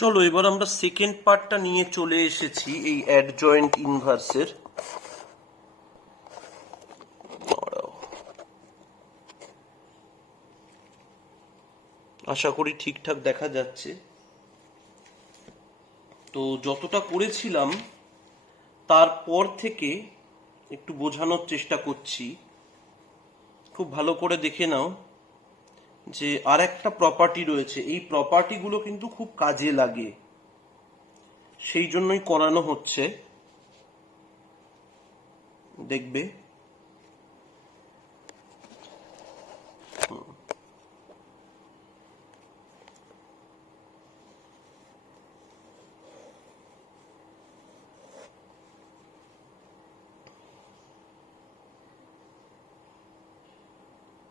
চলো এবার আমরা সেকেন্ড পার্টটা নিয়ে চলে এসেছি এই অ্যাডজয়েন্ট ইনভার্সের। আশা করি ঠিকঠাক দেখা যাচ্ছে। তো যতটা করেছিলাম তারপর থেকে একটু বোঝানোর চেষ্টা করছি। খুব ভালো করে দেখে নাও যে আর একটা প্রপার্টি রয়েছে, এই প্রপার্টিগুলো কিন্তু খুব কাজে লাগে, সেই জন্যই করানো হচ্ছে। দেখবে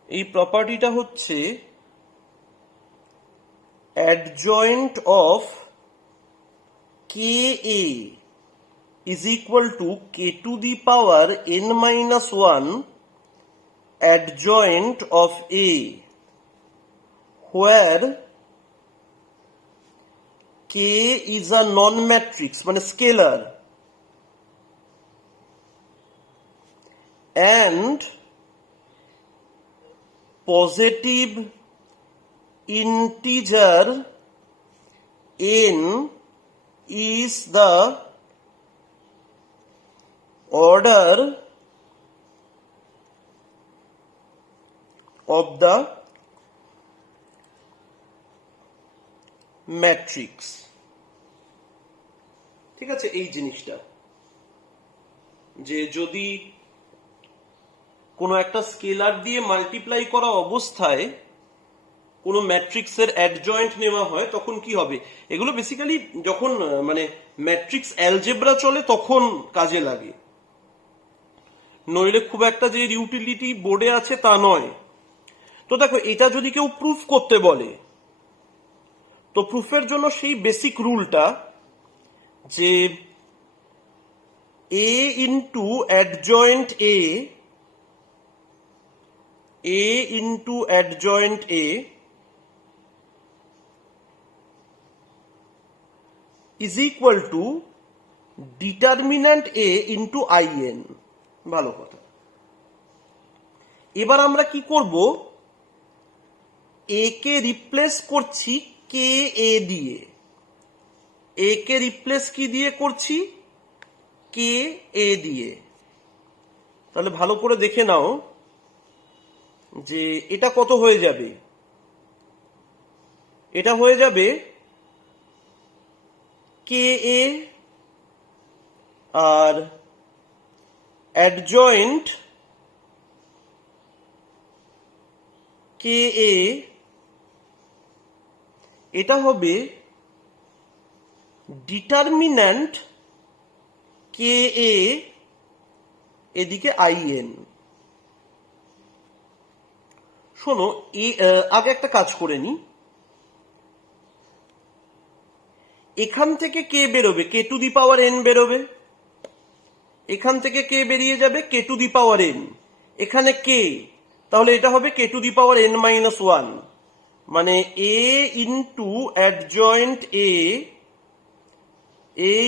এই প্রপার্টিটা হচ্ছে adjoint of ka is equal to k to the power n minus 1 adjoint of a, where k is a non-matrix মানে scalar and positive integer n is the order of the matrix। ঠিক আছে, এই জিনিসটা যে যদি কোনো একটা scalar দিয়ে মাল্টিপ্লাই করা অবস্থায় কোনো ম্যাট্রিক্সের অ্যাডজয়েন্ট নেওয়া হয় তখন কি হবে, এগুলো বেসিক্যালি যখন মানে ম্যাট্রিক্স অ্যালজেব্রা চলে তখন কাজে লাগে, নইলে খুব একটা যে ইউটিলিটি বোর্ডে আছে তা নয়। তো দেখো, এটা যদি কেউ প্রুফ করতে বলে তো প্রুফের জন্য সেই বেসিক রুলটা যে a into adjoint a into adjoint a is equal to determinant a into in। ভালো কথা। এবার আমরা কি করব, a কে রিপ্লেস করছি কে এ দিয়ে, a কে রিপ্লেস কি দিয়ে করছি, কে এ দিয়ে। তাহলে ভালো করে দেখে নাও যে এটা কত হয়ে যাবে, এটা হয়ে যাবে কে এ আর অ্যাডজয়েন্ট কে এ, এটা হবে ডিটারমিন্যান্ট কে এ এদিকে in। শোনো, আগে একটা কাজ করে নি, এখান থেকে কে বেরোবে, কে টু দি পাওয়ার n বেরোবে, এখান থেকে কে বেরিয়ে যাবে, কে টু দি পাওয়ার n, এখানে কে, তাহলে এটা হবে K to the power n minus 1, মানে a into adjoint a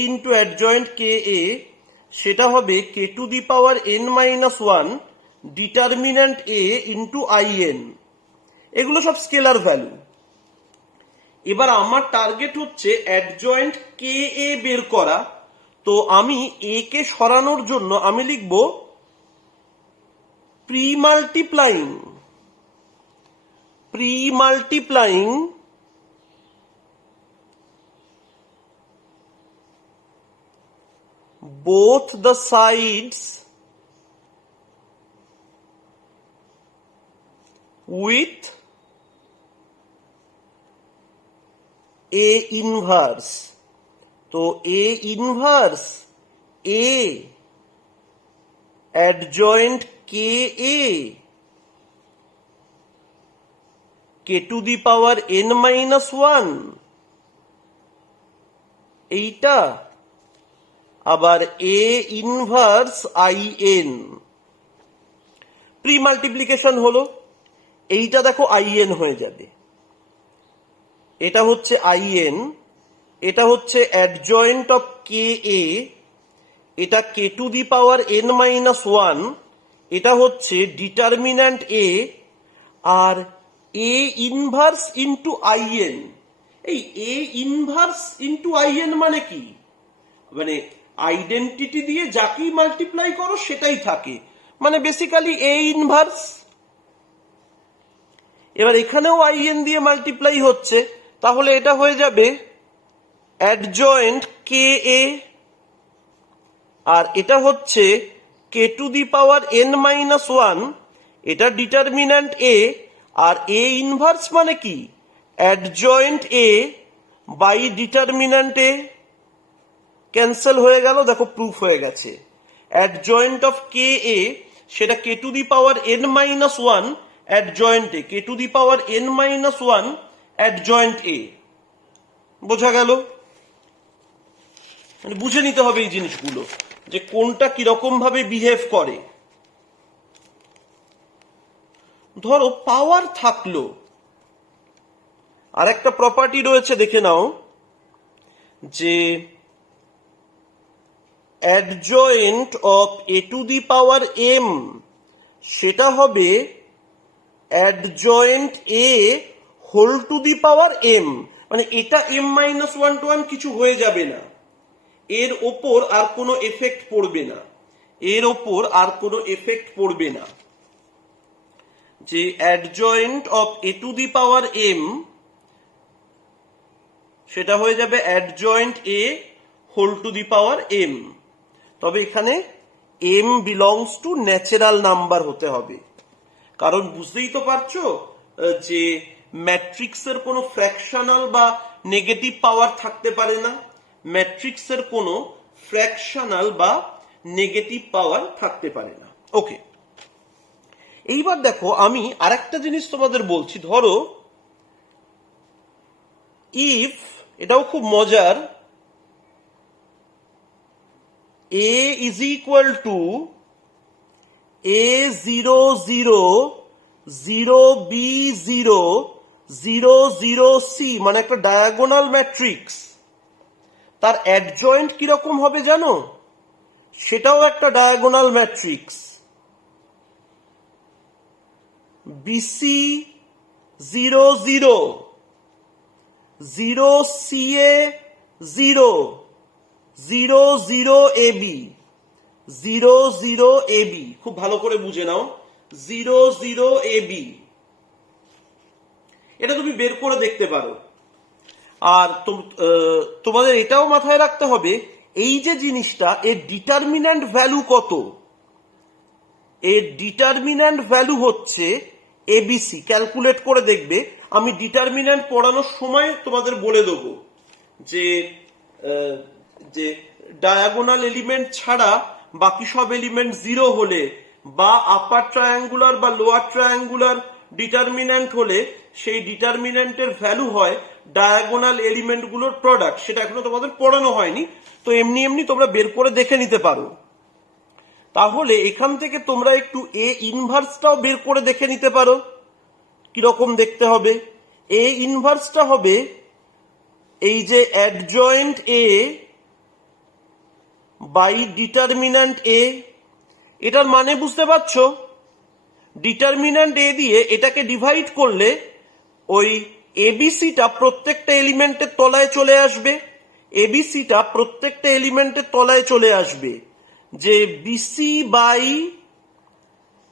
into adjoint K A, সেটা হবে K to the power n minus 1 determinant a into in। এগুলো সব স্কেলার ভ্যালু। এবার আমার টার্গেট হচ্ছে অ্যাডজয়েন্ট কে এ বের করা, তো আমি এ কে সরানোর জন্য আমি লিখব pre-multiplying both the sides with a inverse। তো a inverse a adjoint K A K to the power n minus 1 এইটা, আবার a inverse in। Pre multiplication হলো, এইটা দেখো in হয়ে যাবে, এটা হচ্ছে in, এটা হচ্ছে অ্যাডজয়েন্ট অফ কে এ, এটা K to the power N minus one, এটা হচ্ছে ডিটারমিন্যান্ট এ, আর এ ইনভার্স ইন্টু আইএন। এই এ ইনভার্স ইন্টু আইএন মানে কি? মানে আইডেন্টিটি দিয়ে যাকেই মাল্টিপ্লাই করো সেটাই থাকে, মানে বেসিক্যালি এ ইনভার্স। এবার এখানেও আইএন দিয়ে মাল্টিপ্লাই হচ্ছে, তাহলে এটা হয়ে যাবে অ্যাডজয়েন্ট কে এ, আর এটা হচ্ছে K to the power N minus one, এটা ডিটারমিন্যান্ট এ, আর এ ইনভার্স মানে কি? Adjoint A by determinant A. Cancel হয়ে গেল, দেখো প্রুফ হয়ে গেছে। অ্যাডজয়েন্ট অফ কে এ সেটা K to the power N minus one adjoint A, K to the power N minus one adjoint A. বোঝা গেল? মানে বুঝে নিতে হবে এই জিনিসগুলো, যে কোনটা কিরকম ভাবে বিহেভ করে। ধরো পাওয়ার থাকলো, আর একটা প্রপার্টি রয়েছে, দেখে নাও, যে adjoint of A to the power M সেটা হবে adjoint A whole to the power M. মানে এটা M minus one to one কিছু হয়ে যাবে না, এর ওপর আর কোনো এফেক্ট পড়বে না, এর ওপর আর কোনো এফেক্ট পড়বে না। যে adjoint of A to the power M সেটা হয়ে যাবে adjoint A whole to the power M. তবে এখানে M belongs to natural number হতে হবে, কারণ বুঝতেই তো পারছো যে ম্যাট্রিক্সের কোনো ফ্র্যাকশনাল বা নেগেটিভ পাওয়ার থাকতে পারে না, ম্যাট্রিক্সের কোনো ফ্র্যাকশনাল বা নেগেটিভ পাওয়ার থাকতে পারে না। ওকে, এইবার দেখো আমি আরেকটা জিনিস তোমাদের বলছি। ধরো ইফ, এটাও খুব মজার, a is equal to a0 0 0b0 0 0 c, মানে একটা ডায়াগোনাল ম্যাট্রিক্স। তার অ্যাডজয়েন্ট কিরকম হবে জানো? সেটাও একটা diagonal matrix, bc 0 0 0 ca 0 0 0 ab 0 0 ab। খুব ভালো করে বুঝে নাও, 0 0 ab, এটা তুমি বের করে দেখতে পারো। আর তোমাদের এটাও মাথায় রাখতে হবে, এই যে জিনিসটা, এর ডিটারমিন্যান্ট ভ্যালু কত? এর ডিটারমিন্যান্ট ভ্যালু হচ্ছে এবিসি। ক্যালকুলেট করে দেখবে, আমি ডিটারমিন্যান্ট পড়ানোর সময় তোমাদের বলে দেবো যে যে ডায়াগোনাল এলিমেন্ট ছাড়া বাকি সব এলিমেন্ট জিরো হলে, বা আপার ট্রায়াঙ্গুলার বা লোয়ার ট্রায়াঙ্গুলার ডিটারমিন্যান্ট হলে, সেই ডিটারমিন্যান্টের ভ্যালু হয় ডায়াগোনাল এলিমেন্টগুলোর প্রোডাক্ট। সেটা এখনো তোমাদের পড়ানো হয়নি, তো এমনি এমনি তোমরা বের করে দেখে নিতে পারো। তাহলে এখান থেকে তোমরা একটু এ ইনভার্সটাও বের করে দেখে নিতে পারো কিরকম দেখতে হবে। এ ইনভার্সটা হবে এই যে অ্যাডজয়েন্ট এ বাই ডিটারমিন্যান্ট এ। এটার মানে বুঝতে পারছো? ডিটারমিন্যান্ট এ দিয়ে এটাকে ডিভাইড করলে ওই এবিসিটা প্রত্যেকটা এলিমেন্টের তলায় চলে আসবে, এবিসিটা প্রত্যেকটা এলিমেন্টের তলায় চলে আসবে, যে বিসি বাই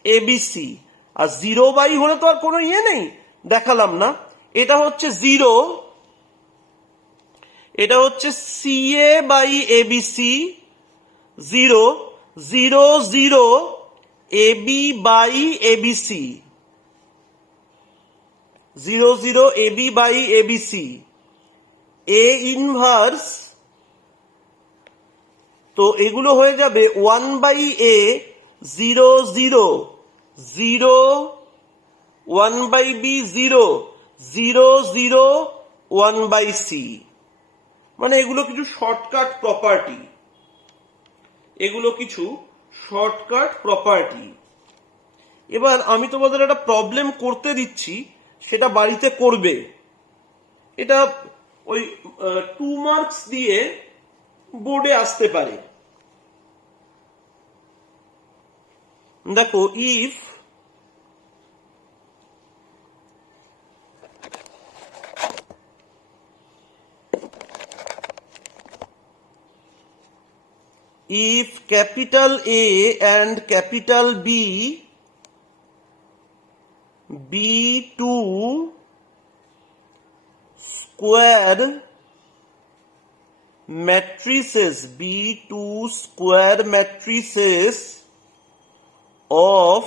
এবিসি। আর জিরো বাই হলে তো আর কোনো ইয়ে নেই, দেখালাম না। এটা হচ্ছে জিরো, এটা হচ্ছে CA by ABC, zero 0 0 AB by ABC, 0 0 AB by ABC. A inverse, তো এগুলো হয়ে যাবে 1 by A 0 0 0 1 by B 0 0 0 1 by C. মানে এগুলো কিছু শর্টকাট প্রপার্টি, এগুলো কিছু শর্টকাট প্রপার্টি। এবার আমি তোমাদের একটা প্রবলেম করতে দিচ্ছি, সেটা বাড়িতে করবে। এটা ওই 2 মার্কস দিয়ে বোর্ডে আসতে পারে। দেখো, if capital A and capital B be two square matrices of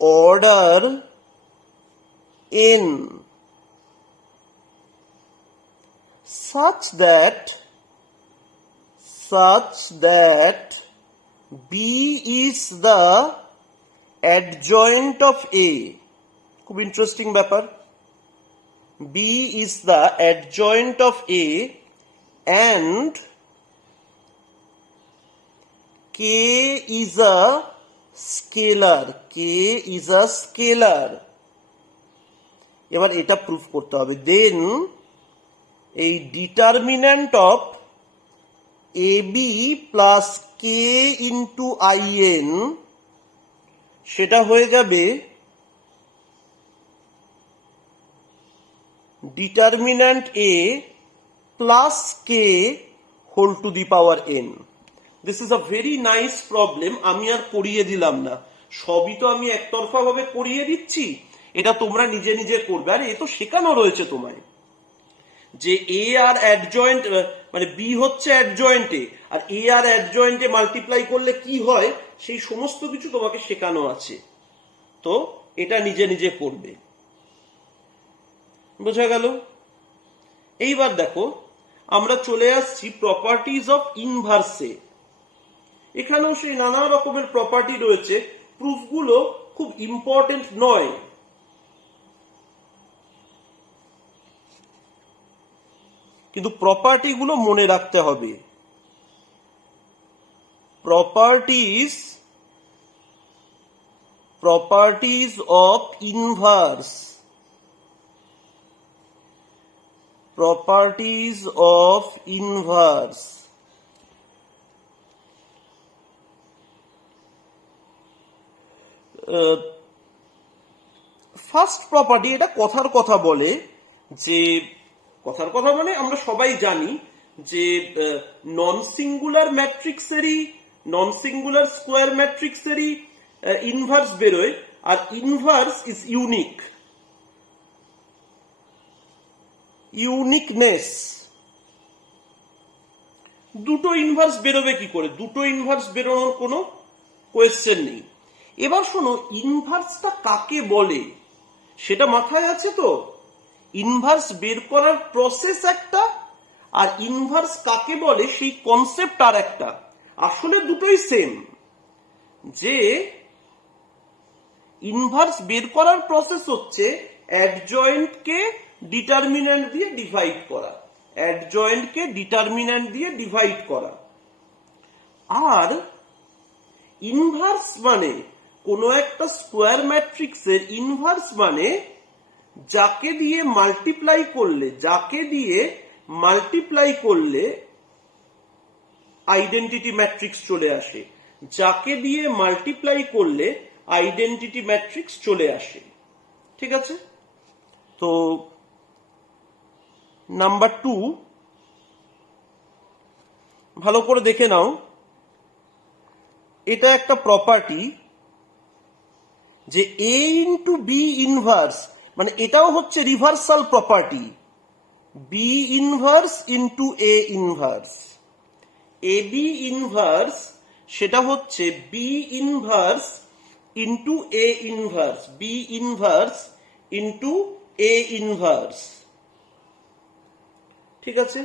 order n such that B is the adjoint of A, খুব ইন্টারেস্টিং ব্যাপার, B is the adjoint of A and K is a scalar, এবার এটা proof করতে হবে। Then এই determinant of AB plus K into IN সেটা হয়ে যাবে determinant A plus K whole to the power n। This is a very nice problem. আমি আর করিয়ে দিলাম না, সবই তো আমি একতরফা ভাবে করিয়ে দিচ্ছি, এটা তোমরা নিজে নিজে করবে। আর এ তো শেখানো রয়েছে তোমায় যে এ আর অ্যাডজয়েন্ট, মানে বি হচ্ছে অ্যাডজয়েন্টে, আর এ আর অ্যাডজয়েন্টে মাল্টিপ্লাই করলে কি হয় সেই সমস্ত কিছু তোমাকে শেখানো আছে, তো এটা নিজে নিজে করবে। বোঝা গেল? এইবার দেখো, আমরা চলে আসছি প্রপার্টিজ অফ ইনভার্সে। এখানেও সেই নানা রকমের প্রপার্টি রয়েছে, প্রুফগুলো খুব ইম্পর্টেন্ট নয়, কিন্তু প্রপার্টিগুলো মনে রাখতে হবে। Properties of inverse, first property, এটা কথার কথা বলে, যে কথার কথা মানে আমরা সবাই জানি যে নন সিঙ্গুলার স্কোয়ার ম্যাট্রিক্সেরই ইনভার্স বেরোয়, আর ইনভার্স ইজ ইউনিকনেস। দুটো ইনভার্স বেরোবে কি করে? দুটো ইনভার্স বেরোনোর কোনো কোয়েশ্চেন নেই। এবার শোনো, ইনভার্সটা কাকে বলে সেটা মাথায় আছে তো? ইনভার্স বের করার প্রসেস একটা, আর ইনভার্স কাকে বলে সেই কনসেপ্ট আর একটা। আসলে দুটোই সেম, যে ইনভার্স বের করার প্রসেস হচ্ছে অ্যাডজয়েন্টকে ডিটারমিন্যান্ট দিয়ে ডিভাইড করা, আর ইনভার্স মানে কোনো একটা স্কোয়ার ম্যাট্রিক্সের ইনভার্স মানে যাকে দিয়ে মাল্টিপ্লাই করলে আইডেন্টিটি ম্যাট্রিক্স চলে আসে, যাকে দিয়ে মাল্টিপ্লাই করলে আইডেন্টিটি ম্যাট্রিক্স চলে আসে। ঠিক আছে? তো নাম্বার 2 ভালো করে দেখে নাও, এটা একটা প্রপার্টি যে A ইন্টু বি ইনভার্স, মানে এটাও হচ্ছে reversal property, B inverse into A inverse. A B inverse সেটা হচ্ছে B inverse into A inverse, B inverse into A inverse. ঠিক আছে?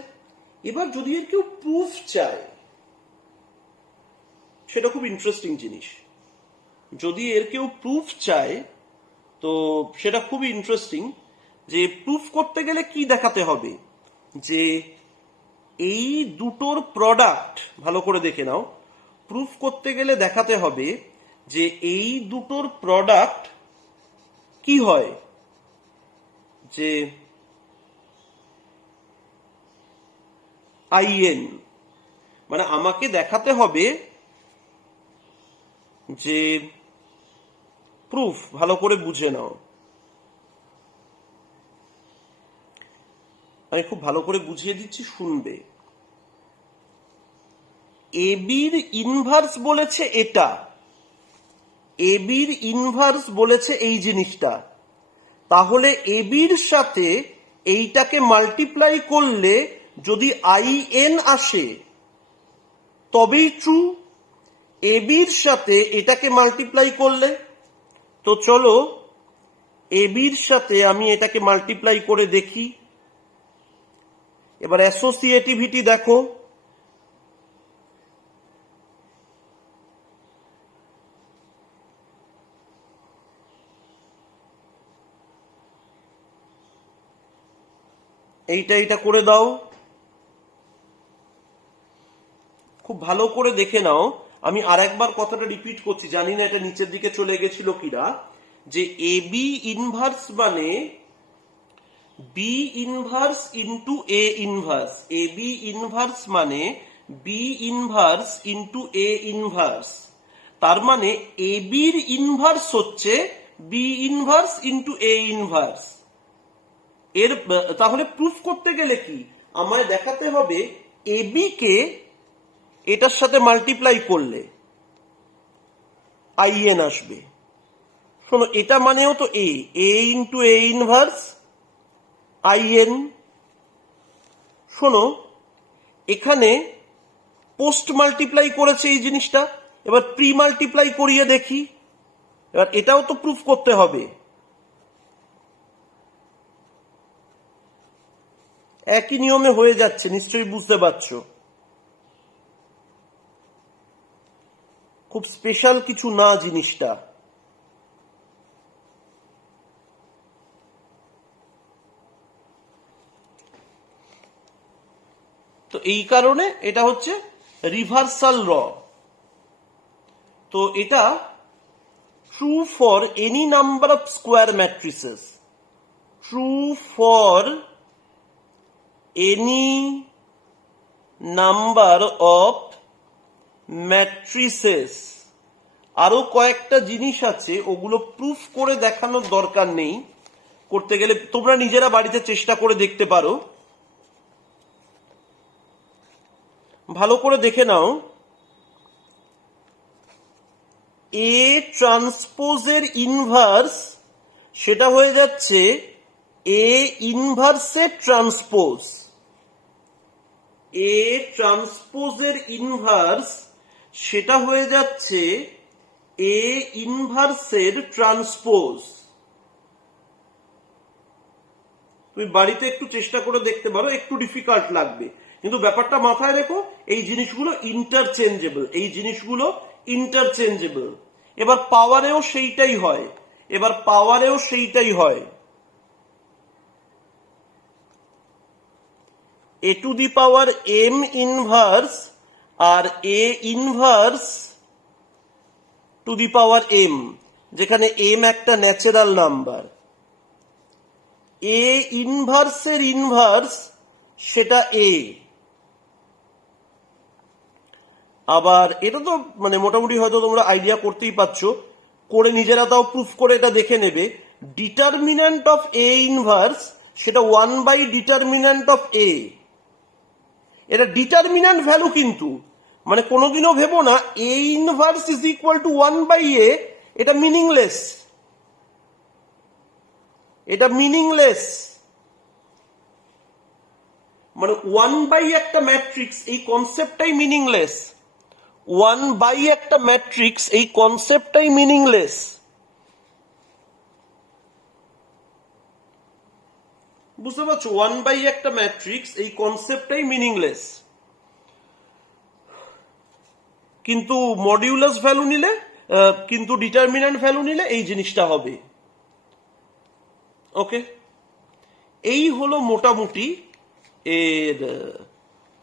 এবার যদি এর কেউ প্রুফ চায়, সেটা খুব ইন্টারেস্টিং জিনিস। যদি এর কেউ প্রুফ চায় তো সেটা খুবই ইন্টারেস্টিং, যে প্রুফ করতে গেলে কি দেখাতে হবে, যে এই দুটোর প্রোডাক্ট, ভালো করে দেখে নাও, প্রুফ করতে গেলে দেখাতে হবে যে এই দুটোর প্রোডাক্ট কি হয়, যে আইএন। মানে আমাকে দেখাতে হবে যে প্রুফ, ভালো করে বুঝে নাও, আমি খুব ভালো করে বুঝিয়ে দিচ্ছি, শুনবে। এবির ইনভার্স বলেছে এটা, এবির ইনভার্স বলেছে এই জিনিসটা, তাহলে এবির সাথে এইটাকে মাল্টিপ্লাই করলে যদি আইএন আসে তবেই ট্রু। এবির সাথে এটাকে মাল্টিপ্লাই করলে, তো চলো এবির সাথে আমি এটাকে মাল্টিপ্লাই করে দেখি। এবার অ্যাসোসিয়েটিভিটি দেখো, এইটা করে দাও। খুব ভালো করে দেখে নাও, আমি আর একবার কথাটা রিপিট করছি, জানি না এটা নিচের দিকে চলে গেছিল কিনা, যে এ বি ইনভার্স মানে B inverse into A inverse, A B inverse মানে B inverse into A inverse. তার মানে এ বির ইনভার্স হচ্ছে B inverse into A inverse. এর তাহলে প্রুফ করতে গেলে কি আমায় দেখাতে হবে, এ বি কে এটার সাথে মাল্টিপ্লাই করলে আইএন আসবে। শোনো, এটা মানেও তো এ ইন্টু এ ইনভার্স আইএন। শোনো, এখানে পোস্ট মাল্টিপ্লাই করেছে এই জিনিসটা, এবার প্রি মাল্টিপ্লাই করিয়ে দেখি, এবার এটাও তো প্রুফ করতে হবে। একই নিয়মে হয়ে যাচ্ছে, নিশ্চয়ই বুঝতে পারছো, খুব স্পেশাল কিছু না জিনিসটা। তো এই কারণে এটা হচ্ছে রিভার্সাল র। তো এটা true for any number of square matrices, true for any number of matrices. আরো কয়েকটা জিনিস আছে, ওগুলো প্রুফ করে দেখানোর দরকার নেই, করতে গেলে তোমরা নিজেরা বাড়িতে চেষ্টা করে দেখতে পারো। ভালো করে দেখে নাও, এ ট্রান্সপোজের ইনভার্স সেটা হয়ে যাচ্ছে এ ইনভার্সের ট্রান্সপোজ, এ ট্রান্সপোজের ইনভার্স সেটা হয়ে যাচ্ছে এ ইনভার্সের ট্রান্সপোজ। তুমি বাড়িতে একটু চেষ্টা করে দেখতে পারো, একটু ডিফিকাল্ট লাগবে, কিন্তু ব্যাপারটা মাথায় রেখো, এই জিনিসগুলো ইন্টারচেঞ্জেবল, এই জিনিসগুলো ইন্টারচেঞ্জেবল। এবার পাওয়ারেও সেইটাই হয়, এবার পাওয়ারেও সেইটাই হয়। A to the power M inverse আর A inverse to the power M, যেখানে এম একটা ন্যাচারাল নাম্বার। এ ইনভার্সের ইনভার্স সেটা এ। আবার এটা তো মানে মোটামুটি হয়তো তোমরা আইডিয়া করতেই পারছো, করে নিজেরা তাও প্রুফ করে এটা দেখে নেবে। ডিটারমিন্যান্ট অফ এ ইনভার্স সেটা 1 বাই ডিটারমিন্যান্ট অফ এ। এটা ডিটারমিন্যান্ট ভ্যালু, কিন্তু মানে কোনোদিনও ভেবো না A inverse is equal to 1/a, এটা মিনিংলেস, এটা মিনিংলেস। মানে 1/, একটা ম্যাট্রিক্স, এই কনসেপ্টটাই মিনিংলেস। 1/, একটা ম্যাট্রিক্স, এই কনসেপ্টটাই মিনিংলেস। বুঝতে পারছো, 1/, একটা ম্যাট্রিক্স, এই কনসেপ্টটাই মিনিংলেস। কিন্তু মডিউলাস ভ্যালু নিলে, কিন্তু ডিটারমিন্যান্ট ভ্যালু নিলে এই জিনিসটা হবে। ওকে, এই হলো মোটামুটি এর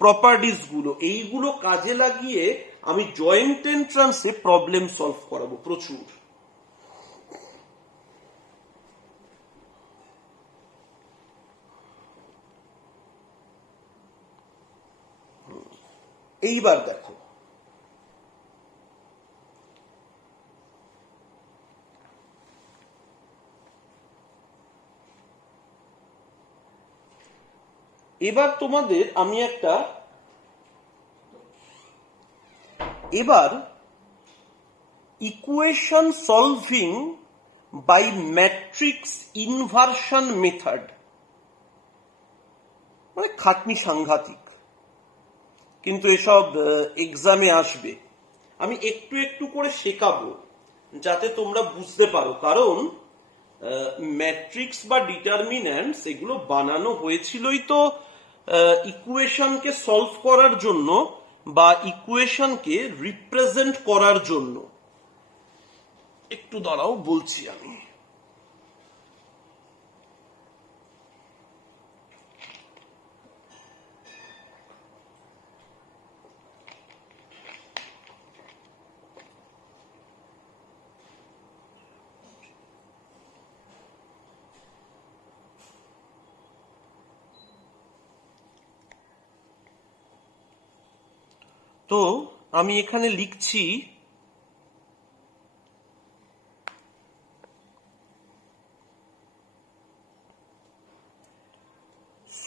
প্রপার্টিস গুলো। এইগুলো কাজে লাগিয়ে আমি জয়েন্ট এন্ট্রান্সে প্রবলেম সলভ করাবো প্রচুর। এইবার দেখো, এবার তোমাদের আমি একটা equation solving by matrix inversion method, মানে খাটনি সাংঘাতিক, কিন্তু এসব এক্সামে আসবে। আমি একটু একটু করে শেখাবো যাতে তোমরা বুঝতে পারো, কারণ ম্যাট্রিক্স বা ডিটারমিন্যান্টস এগুলো বানানো হয়েছিলই তো ইকুয়েশনকে সলভ করার জন্য বা ইকুয়েশনকে রিপ্রেজেন্ট করার জন্য। একটু দাঁড়াও, বলছি আমি। তো আমি এখানে লিখছি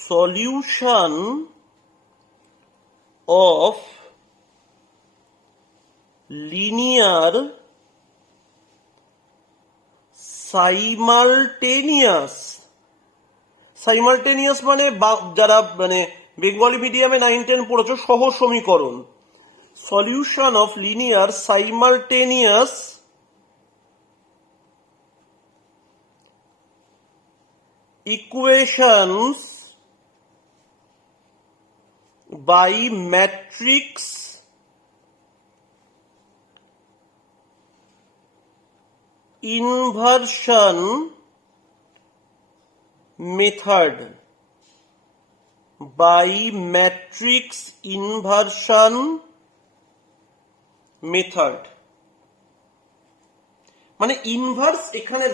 solution of linear simultaneous. Simultaneous মানে যারা মানে বেঙ্গলি মিডিয়ামে 9-10 পড়েছো, সহ সমীকরণ। Solution of linear simultaneous equations by matrix inversion method, by matrix inversion method, মানে ইনভার্স এখানে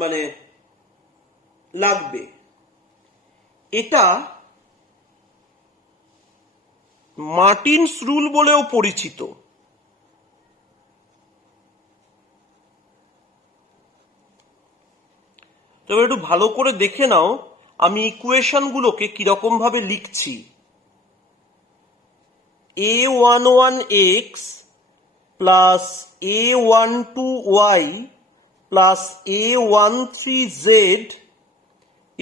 মানে লাগবে। এটা মার্টিনস রুল বলেও পরিচিত। তবে একটু ভালো করে দেখে নাও আমি ইকুয়েশন গুলোকে কিরকম ভাবে লিখছি। a11x plus a12y plus a13z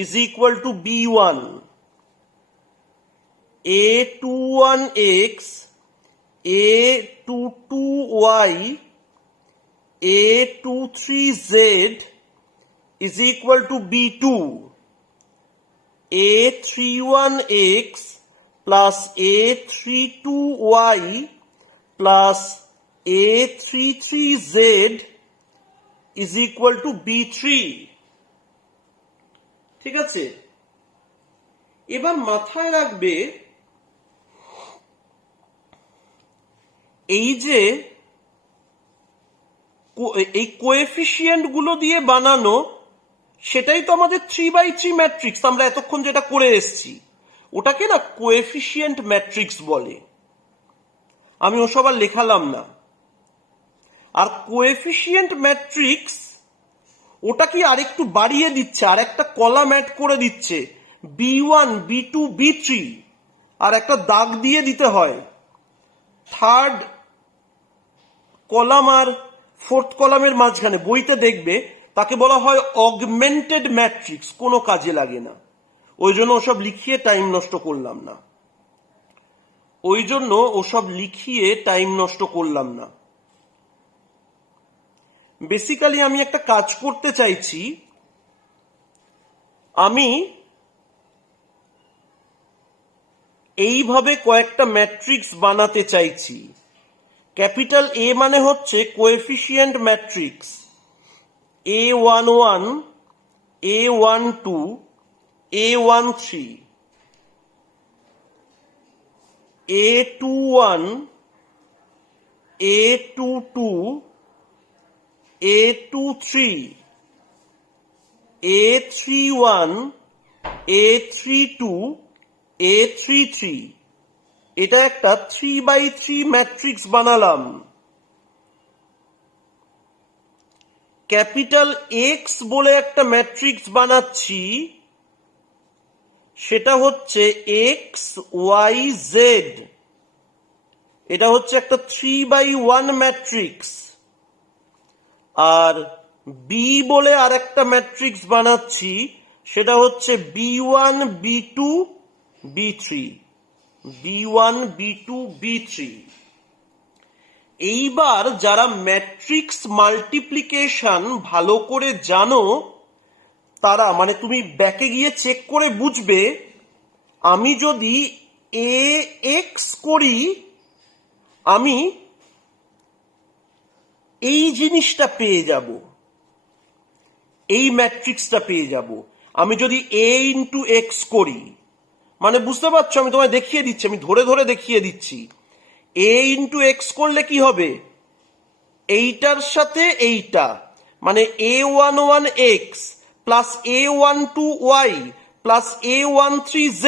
is equal to b1, a21x, a22y, a23z is equal to b2, a31x plus a32y plus a33z is equal to b3। ঠিক আছে, এবার মাথায় রাখবে এই যে এই কোএফিসিয়েন্ট গুলো দিয়ে বানানো, সেটাই তো আমাদের 3x3 ম্যাট্রিক্স আমরা এতক্ষণ যেটা করে এসেছি, ওটাকে না কোএফিসিয়েন্ট ম্যাট্রিক্স বলে। আমি ওসব আর লেখালাম না। আর কোএফিসিয়েন্ট ম্যাট্রিক্স ওটা কি আরেকটু বাড়িয়ে দিচ্ছে, আর একটা কলাম অ্যাড করে দিচ্ছে, b1 b2 b3, আর একটা দাগ দিয়ে দিতে হয়। থার্ড কলাম আর ফোর্থ কলামের মাঝখানে বইতে দেখবে তাকে বলা হয় অগমেন্টেড ম্যাট্রিক্স। কোনো কাজে লাগে না, ওই জন্য ওসব লিখিয়ে টাইম নষ্ট করলাম না। বেসিক্যালি আমি একটা কাজ করতে চাইছি, আমি এইভাবে কয়েকটা ম্যাট্রিক্স বানাতে চাইছি। ক্যাপিটাল এ মানে হচ্ছে coefficient matrix, a11, a12, a13, a21, a22, a23, a31, a32, a33, এটা একটা 3x3 ম্যাট্রিক্স বানালাম। ক্যাপিটাল এক্স বলে একটা ম্যাট্রিক্স বানাচ্ছি, সেটা হচ্ছে এক্স ওয়াই জেড। এটা হচ্ছে একটা 3x1 ম্যাট্রিক্স। আর বি বলে আর একটা ম্যাট্রিক্স বানাচ্ছি, সেটা হচ্ছে B1 B2 B3, B1 B2 B3। এইবার যারা ম্যাট্রিক্স মাল্টিপ্লিকেশন ভালো করে জানো তারা, মানে তুমি ব্যাকে গিয়ে চেক করে বুঝবে, আমি যদি AX করি আমি এই জিনিসটা পেয়ে যাব, এই ম্যাট্রিক্সটা পেয়ে যাব। আমি যদি A ইন্টু এক্স করি, মানে বুঝতে পারছো, আমি তোমায় দেখিয়ে দিচ্ছি, আমি ধরে ধরে দেখিয়ে দিচ্ছি। A ইন্টু এক্স করলে কি হবে, এইটার সাথে এইটা, মানে A11x plus A12y plus A13z,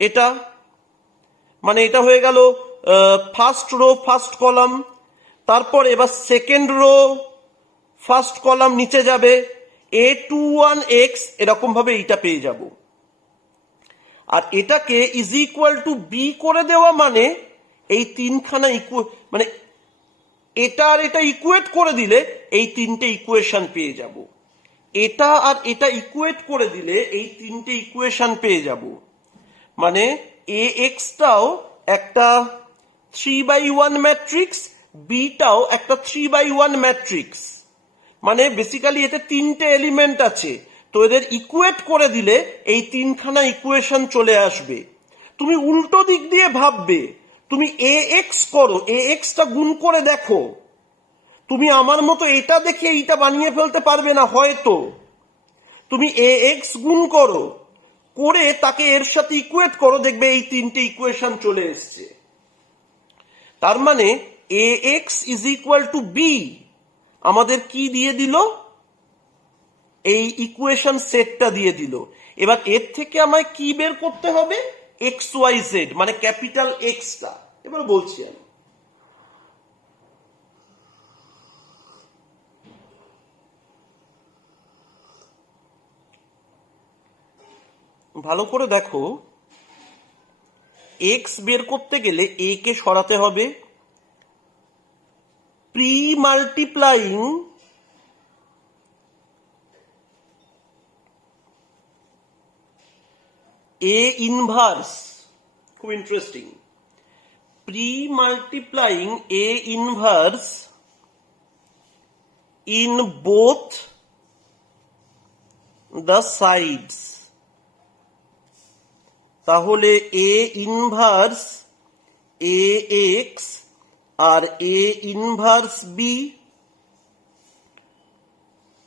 এটা মানে এটা হয়ে গেল ফার্স্ট রো ফার্স্ট কলাম। তারপর এবার সেকেন্ড রো ফার্স্ট কলাম নিচে যাবে, A21x, এরকম ভাবে এইটা পেয়ে যাব। আর এটাকে ইজ ইকুয়াল টু বি করে দেওয়া মানে এই তিনখানা মানে এটা আর এটা ইকুয়েট করে দিলে এই তিনটে ইকুয়েশন পেয়ে যাব। এটা আর এটা ইকুয়েট করে দিলে এই তিনটে ইকুয়েশন পেয়ে যাব। মানে এ এক্সটাও একটা 3x1 ম্যাট্রিক্স, বিটাও একটা 3x1 ম্যাট্রিক্স। মানে বেসিক্যালি এতে তিনটে এলিমেন্ট আছে, তো এদের ইকুয়েট করে দিলে এই তিনখানা ইকুয়েশন চলে আসবে। তুমি উল্টো দিক দিয়ে ভাববে, তুমি AX করো, AXটা গুণ করে দেখো, তুমি আমার মতো এটা দেখে এইটা বানিয়ে ফেলতে পারবে না হয়তো। তুমি AX গুণ করো, করে তাকে এর সাথে ইকুয়েট করো, দেখবে এই তিনটে ইকুয়েশন চলে এসছে। তার মানে AX is equal to B আমাদের কি দিয়ে দিল, এই ইকুয়েশন সেটটা দিয়ে দিল। এবার এর থেকে আমায় কি বের করতে হবে, এক্স ওয়াই জেড, মানে ক্যাপিটাল এক্সটা। এবার বলছি আমি, ভালো করে দেখো, এক্স বের করতে গেলে এ কে সরাতে হবে, প্রি মাল্টিপ্লাইং A ইনভার্স, খুব interesting, premultiplying A inverse in both the sides. তাহলে A ইনভার্স AX আর A ইনভার্স B।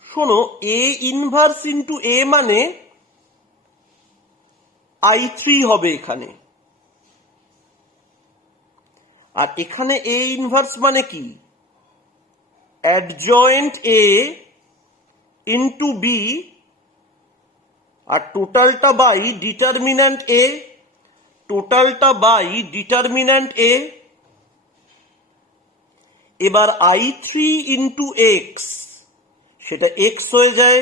শোনো, A ইনভার্স ইন্টু A মানে I3 হবে এখানে, আর এখানে A ইনভার্স মানে কি, অ্যাডজয়েন্ট A ইন্টু B, আর টোটালটা বাই ডিটারমিন্যান্ট A, টোটালটা বাই ডিটারমিন্যান্ট A। এবার I3 ইন্টু এক্স, সেটা x হয়ে যায়।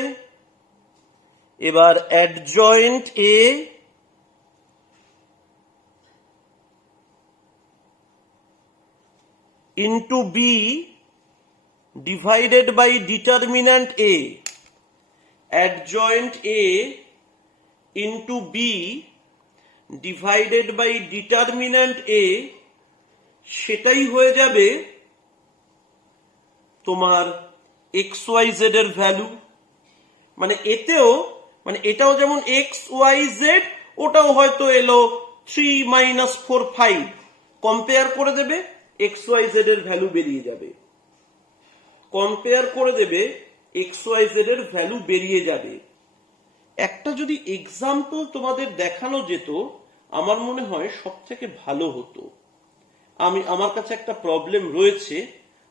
এবার adjoint A into B divided by determinant A, adjoint A into B divided by determinant A, সেটাই হয়ে যাবে তোমার এক্স ওয়াই জেড এর ভ্যালু। মানে এতেও, মানে এটাও যেমন এক্স ওয়াই জেড, ওটাও হয়তো এলো 3 - 4 5, কম্পেয়ার করে দেবে, এক্স ওয়াই জেড এর ভ্যালু বেরিয়ে যাবে, কম্পেয়ার করে দেবে, এক্স ওয়াই জেড এর ভ্যালু বেরিয়ে যাবে। একটা যদি এক্সাম্পল তোমাদের দেখানো যেত আমার মনে হয় সব থেকে ভালো হতো। আমার কাছে একটা প্রবলেম রয়েছে,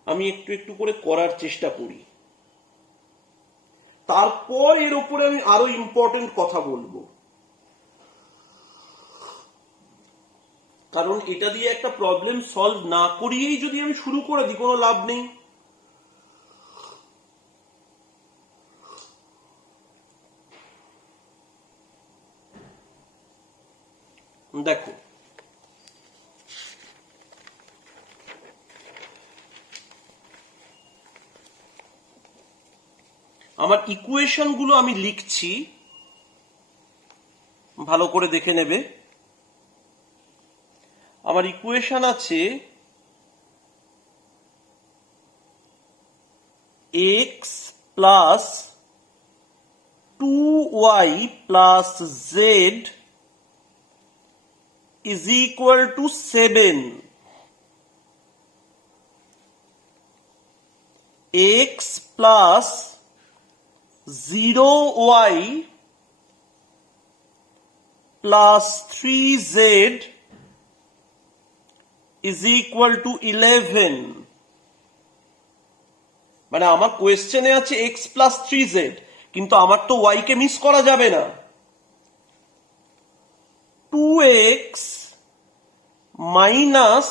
আমি একটু একটু করে করার চেষ্টা করি, তারপর এর উপরে আমি আরো ইম্পর্টেন্ট কথা বলবো। কারণ এটা দিয়ে একটা প্রবলেম সলভ না করিয়েই যদি আমি শুরু করে দিই কোনো লাভ নেই। দেখো আমার ইকুয়েশন গুলো আমি লিখছি, ভালো করে দেখে নেবে। আমার ইকুয়েশন আছে x plus 2y plus z is equal to 7. x plus 0y plus 3z is equal to 11. মানে আমার কোয়েশ্চেনে আছে x plus 3z, কিন্তু আমার তো y কে মিস করা যাবে না। 2x minus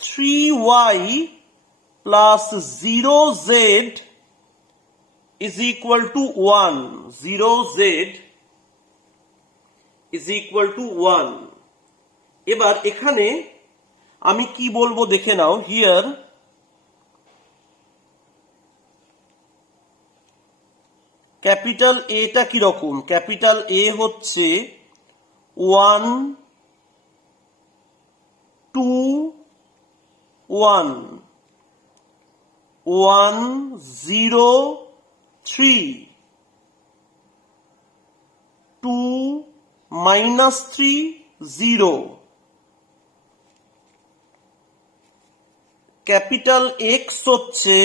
3y plus 0z is equal to 1. 0z is equal to 1. এবার এখানে আমি কি বলবো দেখে নাও। হিয়ার ক্যাপিটাল এটা কিরকম? ক্যাপিটাল এ হচ্ছে 1 2 1 1 0 3 2 minus 3 0. ক্যাপিটাল এক্স হচ্ছে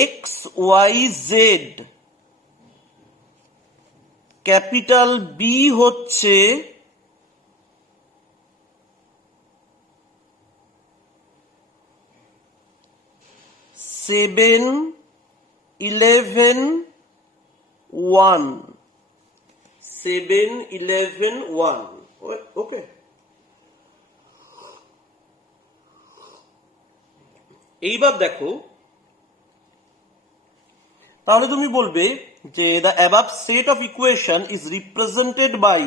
X Y Z. Capital B হচ্ছে সেভেন 11 1 7 11 1। ওকে, এইবার দেখো, তাহলে তুমি বলবে যে the above set of equation is represented by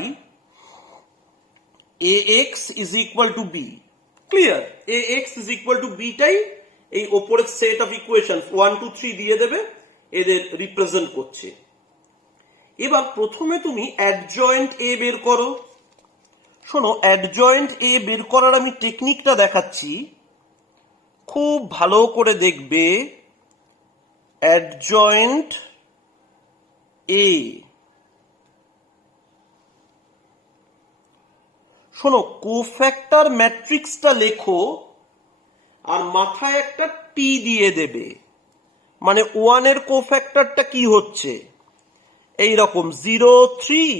ax is equal to b. Clear? ax is equal to b টাই এই ওপরের সেট অফ ইকুয়েশন 1 2 3 দিয়ে দেবে, এদের রিপ্রেজেন্ট করছে। এবার প্রথমে তুমি অ্যাডজয়েন্ট এ বের করো। শোনো, অ্যাডজয়েন্ট এ বের করার আমি টেকনিকটা দেখাচ্ছি, খুব ভালো করে দেখবে। অ্যাডজয়েন্ট এ, শোনো, কোফ্যাক্টর ম্যাট্রিক্সটা লেখো আর মাথায় একটা টি দিয়ে দেবে। মানে 1 এর কোফ্যাক্টরটা কি হচ্ছে? এই রকম 0 3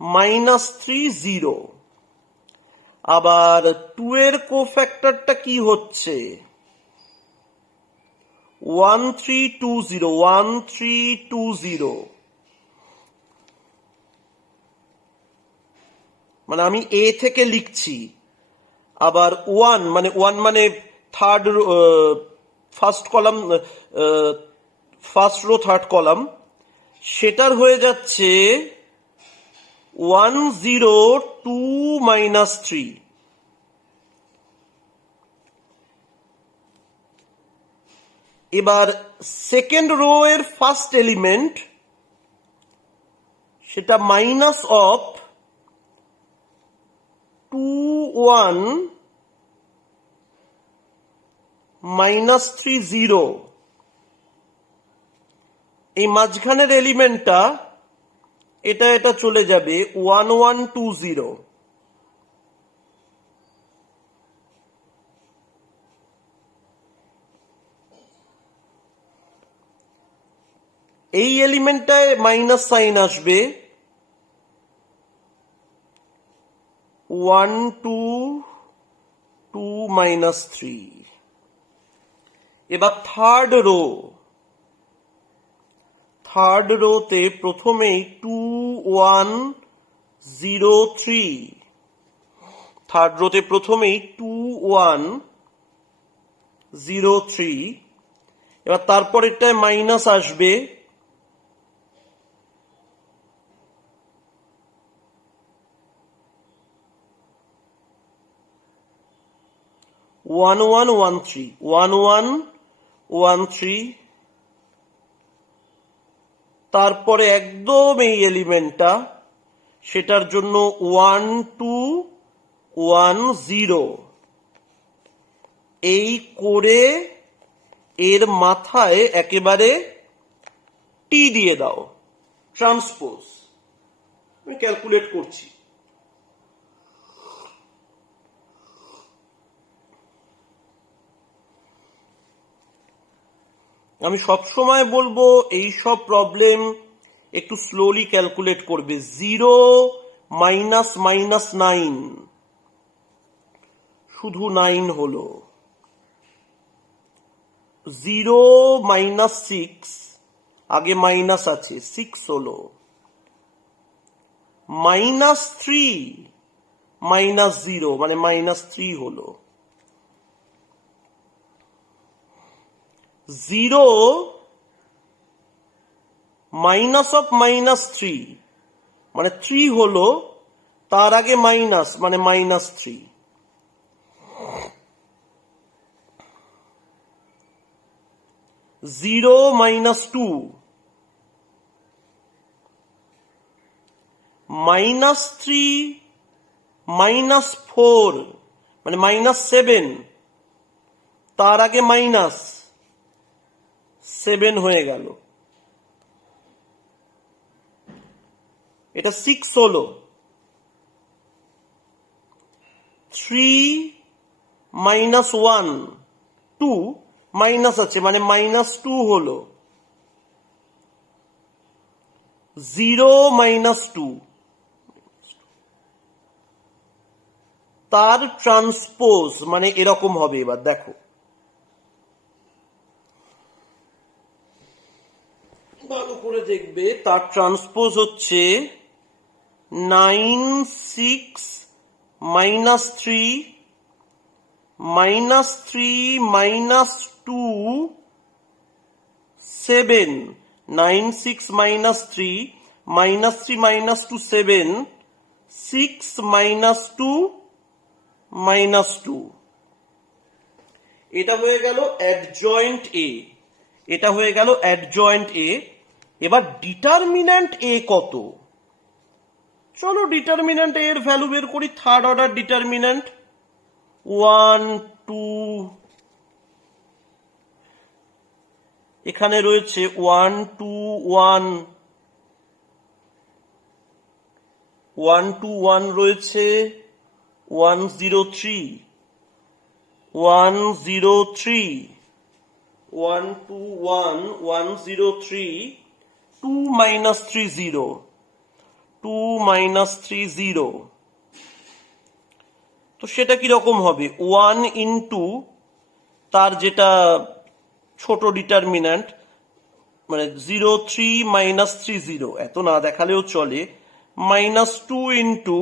-3 0। আবার 2 এর কোফ্যাক্টরটা কি হচ্ছে? 1 3 2 0 1 3 2 0। মানে আমি এ থেকে লিখছি। আবার 1 মানে third first column, first row third column, সেটার হয়ে যাচ্ছে 1 0 2 -3। এবার সেকেন্ড রো এর ফার্স্ট এলিমেন্ট, সেটা মাইনাস অফ 2 1 -3 0। এই মাঝখানের এলিমেন্টটা এটা চলে যাবে 1 1 2 0। এই এলিমেন্টটায় মাইনাস সাইন আসবে 1 2 2 -3। এবার থার্ড রোতে প্রথমেই 2 1 0 3, থার্ড রোতে প্রথমেই 2 1 0 3, এবার তারপরেরটায় মাইনাস আসবে 1 1 1 3, 1 1 1 3, তারপরে একদম এই এলিমেন্টটা, সেটার জন্য 1 2 1 0, এই করে এর মাথায় একেবারে টি দিয়ে দাও, ট্রান্সপোজ। আমি ক্যালকুলেট করছি। আমি সবসময় বলবো এই সব প্রবলেম একটু স্লোলি ক্যালকুলেট করবে। 0 মাইনাস মাইনাস 9, শুধু 9 হলো। 0 মাইনাস 6, আগে মাইনাস আছে, 6 হলো। মাইনাস 3 মাইনাস 0 মানে মাইনাস 3 হলো। 0 মাইনাস অফ মাইনাস 3 মানে 3 হলো, তার আগে মাইনাস মানে মাইনাস 3। 0 মাইনাস 2 মাইনাস 3 মাইনাস 4 মানে মাইনাস 7, তার আগে মাইনাস 7 হয়ে গেল। এটা 6 হলো। 3 মাইনাস 1 2, মাইনাস আছে মানে মাইনাস 2 হলো। 0 মাইনাস 2, তার ট্রান্সপোজ মানে এরকম হবে। এবার দেখো, ভালো করে দেখবে, তার ট্রান্সপোজ হচ্ছে 9 6 minus 3 minus 3 minus 2 7, 9 6 minus 3 minus 3 minus 2 7, 6 minus 2 minus 2। এটা হয়ে গেল অ্যাডজয়েন্ট এ, এটা হয়ে গেল অ্যাডজয়েন্ট এ। এবার ডিটারমিন্যান্ট এ কত? চলো ডিটারমিন্যান্ট এর ভ্যালু বের করি। থার্ড অর্ডার ডিটারমিন্যান্ট 1 2, এখানে রয়েছে 1 2 1, 1 2 1 রয়েছে, 1 0 3 1 0 3, 1 2 1 1 0 3, 2 minus 3 0, 2 minus 3 0। তো সেটা কিরকম হবে? 1 ইন্টু তার যেটা ছোট ডিটারমিন্যান্ট মানে 0 3 মাইনাস 3 0, এত না দেখালেও চলে, মাইনাস 2 ইন্টু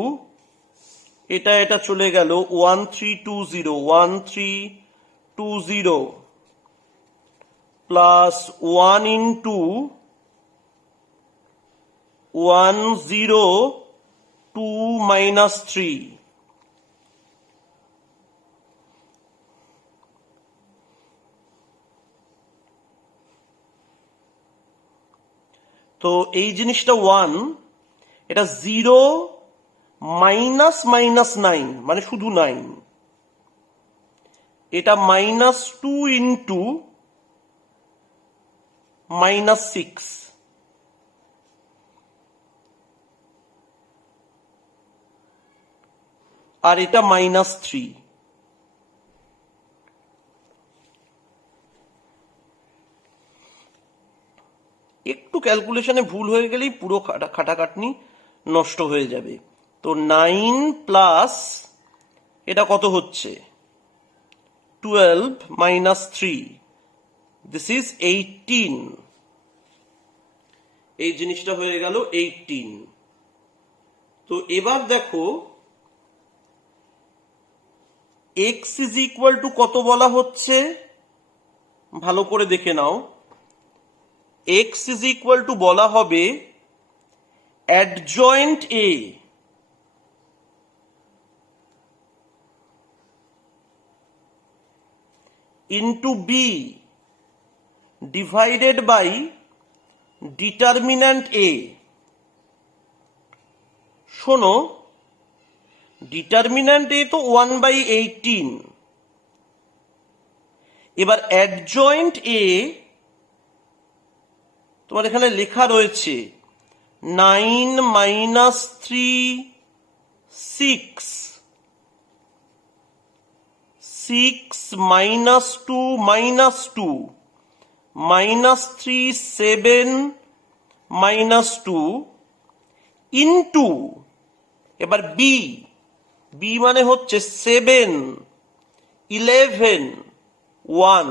এটা এটা চলে গেল 1 3 2 0, 1 3 2 0 প্লাস 1 ইন্টু 1 0 2 মাইনাস 3। তো এই জিনিসটা 1, এটা 0 মাইনাস মাইনাস 9 মানে শুধু 9, এটা মাইনাস 2 ইন্টু মাইনাস 6, আর এটা মাইনাস 3। একটু ক্যালকুলেশনে ভুল হয়ে গেলেই পুরো খাটাখাটনি নষ্ট হয়ে যাবে। তো 9 প্লাস এটা কত হচ্ছে? 12 মাইনাস 3, দিস ইজ 18। এই জিনিসটা হয়ে গেল 18। তো এবার দেখো x ইজ ইকুয়াল টু কত বলা হচ্ছে, ভালো করে দেখে নাও। x ইজ ইকুয়াল টু বলা হবে adjoint a into b divided by determinant a। শোনো, ডিটারমিন্যান্ট a তো 1/18। এবার অ্যাডজয়েন্ট a তোমার এখানে লেখা রয়েছে 9 minus 3 6, 6 minus 2 minus 2, minus 3 7 minus 2 into, এবার বি, বি মানে হচ্ছে 7 11 1।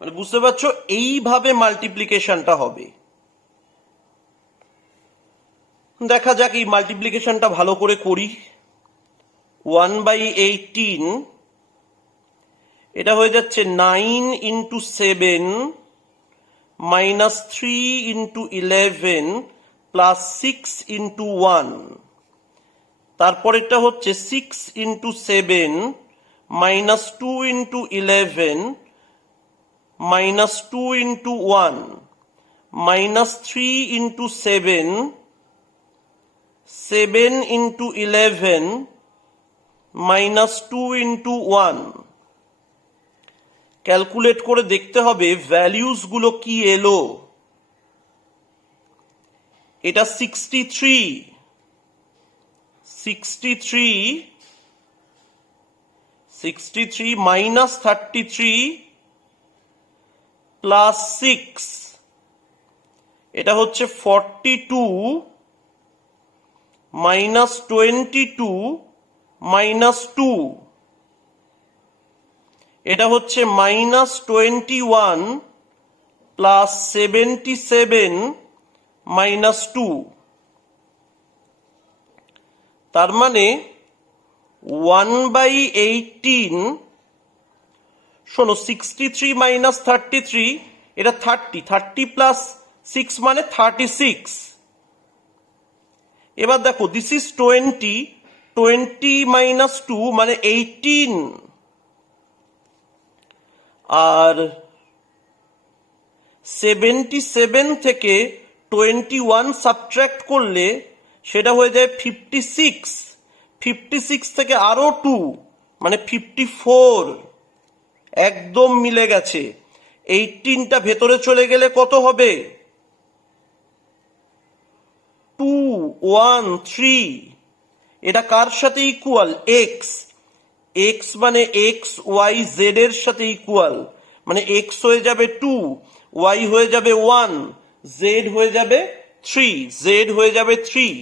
মানে বুঝতে পারছো, এইভাবে মাল্টিপ্লিকেশনটা হবে। দেখা যাক এই মাল্টিপ্লিকেশনটা ভালো করে করি। 1/18 এটা হয়ে যাচ্ছে 9 into 7 minus 3 into 11 plus 6 into 1। তারপরেরটা হচ্ছে 6 into 7 minus 2 into 11 minus 2 into 1 minus 3 into 7 7 into 11 minus 2 into 1। Calculate করে দেখতে হবে ভ্যালিউস গুলো কি এলো। এটা 63, 63 মাইনাস 33 প্লাস 6, এটা হচ্ছে 42 মাইনাস 22 মাইনাস 2, এটা হচ্ছে মাইনাস 21 প্লাস 77 মাইনাস 2। তার মানে 1/18, শোনো 63 মাইনাস 33 এটা 30 প্লাস 6 মানে 36। এবার দেখো দিস ইজ 20 মাইনাস 2 মানে 18। আর 77 থেকে 21 সাবট্রাক্ট করলে সেটা হয়ে যায় 56। 56 থেকে আরো 2 মানে 54। একদম মিলে গেছে। 18টা ভেতরে চলে গেলে কত হবে? 2 1 3। এটা কার সাথে ইকুয়াল? এক্স। এক্স মানে এক্স ওয়াই জেড এর সাথে ইকুয়াল, মানে এক্স হয়ে যাবে 2, ওয়াই হয়ে যাবে 1, জেড হয়ে যাবে 3, জেড হয়ে যাবে 3।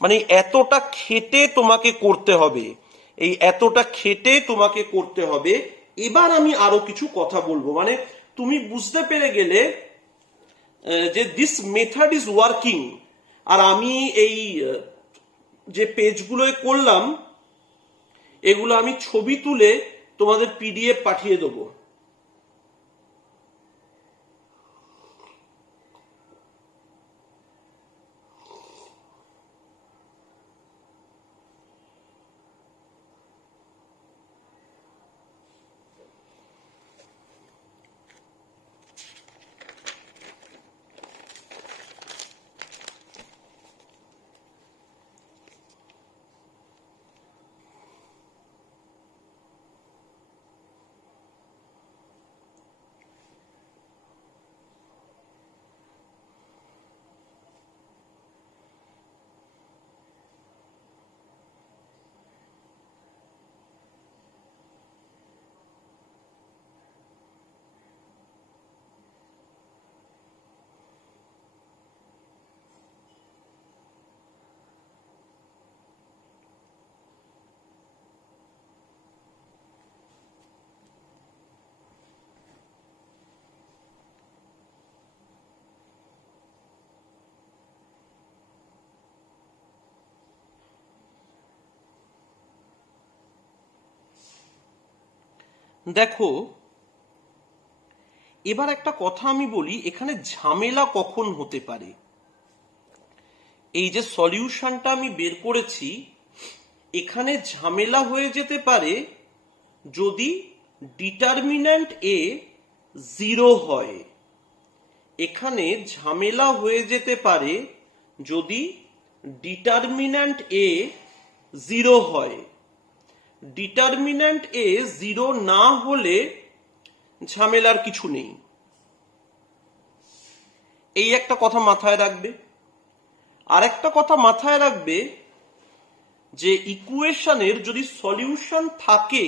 মানে এতটা খেটে তোমাকে করতে হবে, এই এতটা খেটে তোমাকে করতে হবে। এবার আমি আরো কিছু কথা বলবো, মানে তুমি বুঝতে পেরে গেলে যে দিস মেথড ইজ ওয়ার্কিং। আর আমি এই যে পেজগুলোয় করলাম এগুলো আমি ছবি তুলে তোমাদের পিডিএফ পাঠিয়ে দেবো। দেখো, এবার একটা কথা আমি বলি, এখানে ঝামেলা কখন হতে পারে। এই যে সলিউশনটা আমি বের করেছি, এখানে ঝামেলা হয়ে যেতে পারে যদি ডিটারমিন্যান্ট এ 0 হয়। এখানে ঝামেলা হয়ে যেতে পারে যদি ডিটারমিন্যান্ট এ 0 হয়। ডিটারমিন্যান্ট এ 0 না হলে ঝামেলার কিছু নেই। এই একটা কথা মাথায় রাখবে। আর একটা কথা মাথায় রাখবে যে ইকুয়েশনের যদি সলিউশন থাকে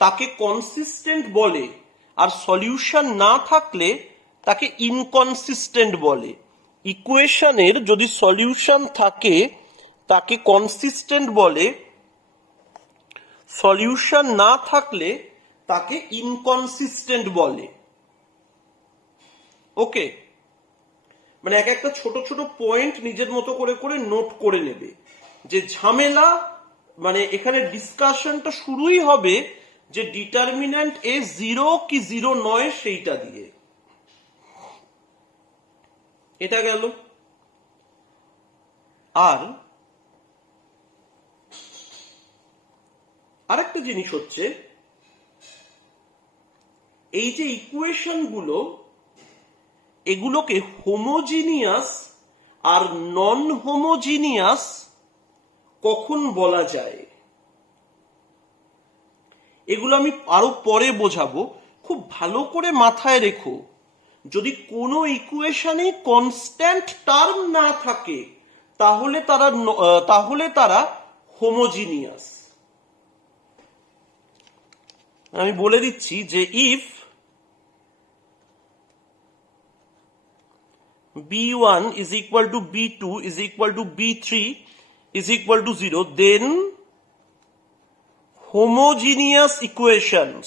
তাকে কনসিস্টেন্ট বলে, আর সলিউশন না থাকলে তাকে ইনকনসিস্টেন্ট বলে। ইকুয়েশনের যদি সলিউশন থাকে তাকে কনসিস্টেন্ট বলে, সলিউশন না থাকলে তাকে ইনকনসিস্টেন্ট বলে। ওকে, মানে এক একটা ছোট ছোট পয়েন্ট নিজের মতো করে করে নোট করে নেবে যে ঝামেলা, মানে এখানে ডিসকাশনটা শুরুই হবে যে ডিটারমিন্যান্ট এ 0 কি 0 নয় সেইটা দিয়ে। এটা গেল। আর আরেকটা জিনিস হচ্ছে, এই যে ইকুয়েশন গুলো, এগুলোকে হোমোজিনিয়াস আর নন হোমোজিনিয়াস কখন বলা যায়, এগুলো আমি আরো পরে বোঝাবো। খুব ভালো করে মাথায় রেখো, যদি কোনো ইকুয়েশনে কনস্ট্যান্ট টার্ম না থাকে তাহলে তারা হোমোজিনিয়াস। আমি বলে দিচ্ছি যে if b1 is equal to b2 is equal to b3 is equal to 0, then homogeneous equations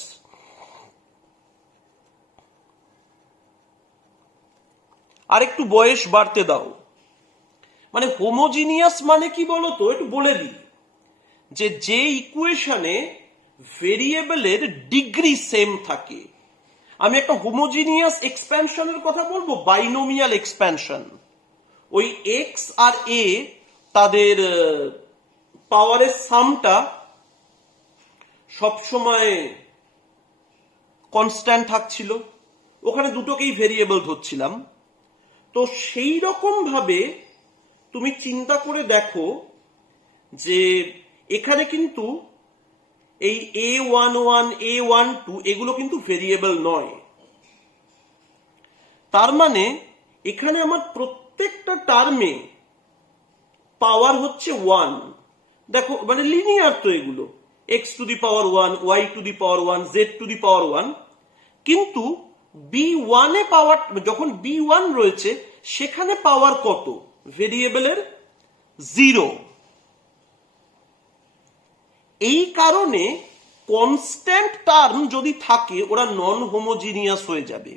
আর একটু বয়স বাড়তে দাও। মানে হোমোজিনিয়াস মানে কি বলতো, একটু বলে দিই যে ইকুয়েশনে ভেরিয়েবলের ডিগ্রি সেম থাকে। আমি একটা হোমোজিনিয়াস এক্সপ্যানশনের কথা বলবো, বাইনোমিয়াল এক্সপ্যানশন। ওই এক্স আর এ তাদের পাওয়ারের সামটা সবসময় কনস্ট্যান্ট থাকছিল, ওখানে দুটোকেই ভেরিয়েবল ধরছিলাম। তো সেই রকম ভাবে তুমি চিন্তা করে দেখো যে এখানে কিন্তু এই A11 A12 এগুলো কিন্তু ভেরিয়েবল নয়। তার মানে এখানে আমার প্রত্যেকটা টার্মে পাওয়ার হচ্ছে 1। দেখো, মানে লিনিয়ার তো এগুলো, X to the power 1, Y to the power 1, Z to the power 1। কিন্তু B1 এ পাওয়ার, যখন B1 রয়েছে সেখানে পাওয়ার কত ভেরিয়েবলের? 0। এই কারণে কনস্ট্যান্ট টার্ম যদি থাকে ওরা নন হোমোজিনিয়াস হয়ে যাবে।